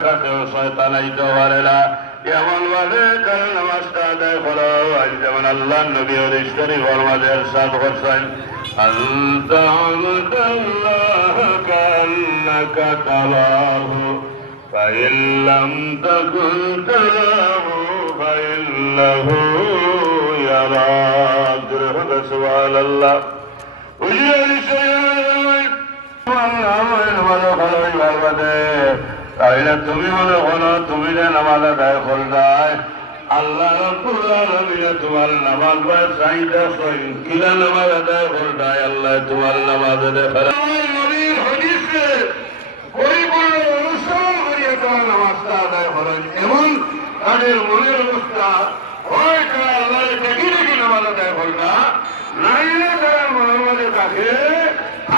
শয়তান আইতে পারে না এমন ভাবে কাল নামাজটা আদায় করো আজ যেমন আল্লাহ নবী হাদিস শরীফের মধ্যে ইরশাদ করছেন আনতা আবুদাল্লাহ কান্নাকা তারাহু ফাইন লাম তাকুন তারাহু ফাইন্নাহু ইয়ারাক সুবহানাল্লাহ তাহলে তুমি মনে করো তুমি যে নামাজ আদায় করলাই আল্লাহ রাব্বুল আলামিন তোমার নামাজ বা চাইদা সই কিলা নামাজ আদায় করলাই আল্লাহ তোমার নামাজ দেখে নবীর হাদিসে পরিপূর্ণ অনুসরণ করিয়া তোমার নামাজটা আদায় করেন এমন তাদের মনের অবস্থা হয় তারা আল্লাহ দেখি দেখি নামাজ আদায় করলা নাইলে তারা মনের মধ্যে থাকে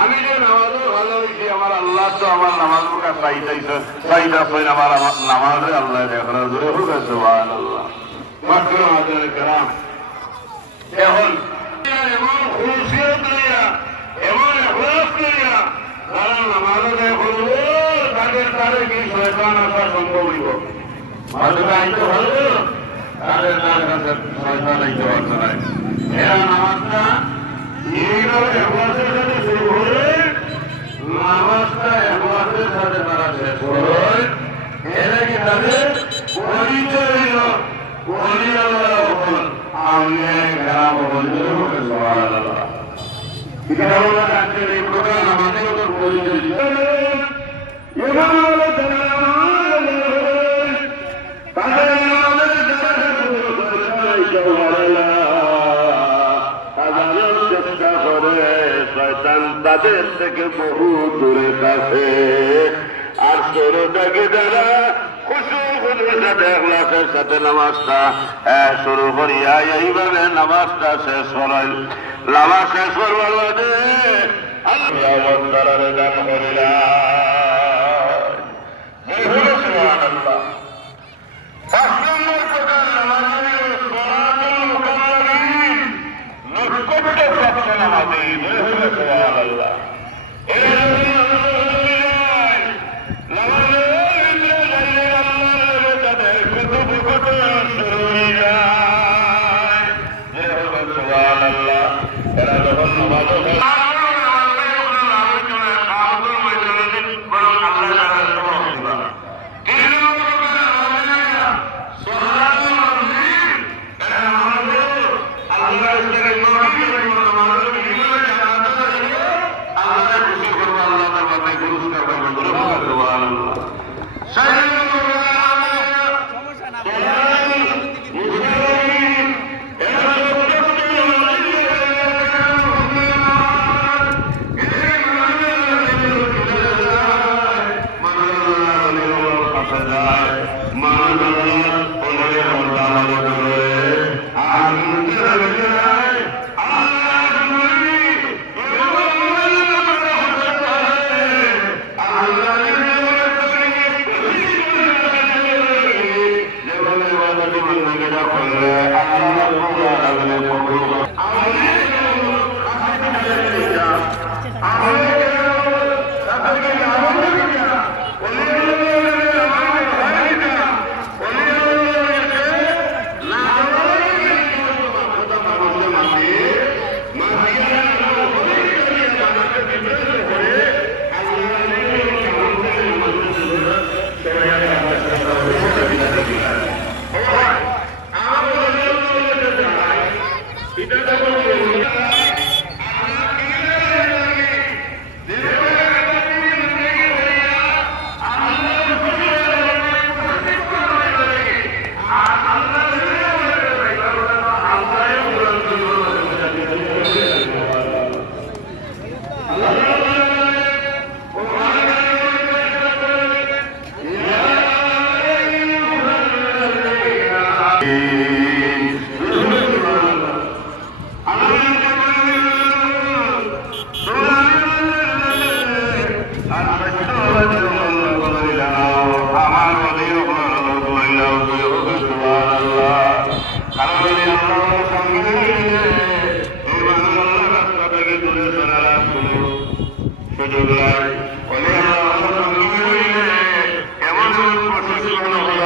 আমি যে নামাজও ভালো হয়েছি আমার আল্লাহ তো আমার নামাজ চাইদাই আমার নামাজে আল্লাহ দেখো জোরে হোক সুবহানাল্লাহ মাত্র হাজার গ্রাম এখন এমন খুশিয়ত লইয়া এমন এখলাস লইয়া তারা নামাজ আদায় করবো তাদের তারে কি শয়তান আসা সম্ভব হইব মাঝে আইতে ভালো তাদের তার কাছে শয়তান আইতে পারছে না এরা নামাজটা এইভাবে এখলাসের সাথে শুরু হলে নামাজটা এখলাসের সাথে তারা শেষ করবে এরা কি তাদের পরিচয় আমি গ্রাম সুবহানাল্লাহ এটা হলো রাজ্যের এই প্রকার আমাদের পরিচয় তাদের থেকে বহু দূরে কাছে আর শুরুটাকে যারা এখলাসের সাথে নামাজটা শুরু করিয়া এইভাবে নামাজটা শেষ করাই নামাজ শেষ করবার বাদে তারা দান করিলাম পাঁচ নম্বর প্রকার নামাজের সুবহানাল্লাহ এরা যখন নামাজ জীবন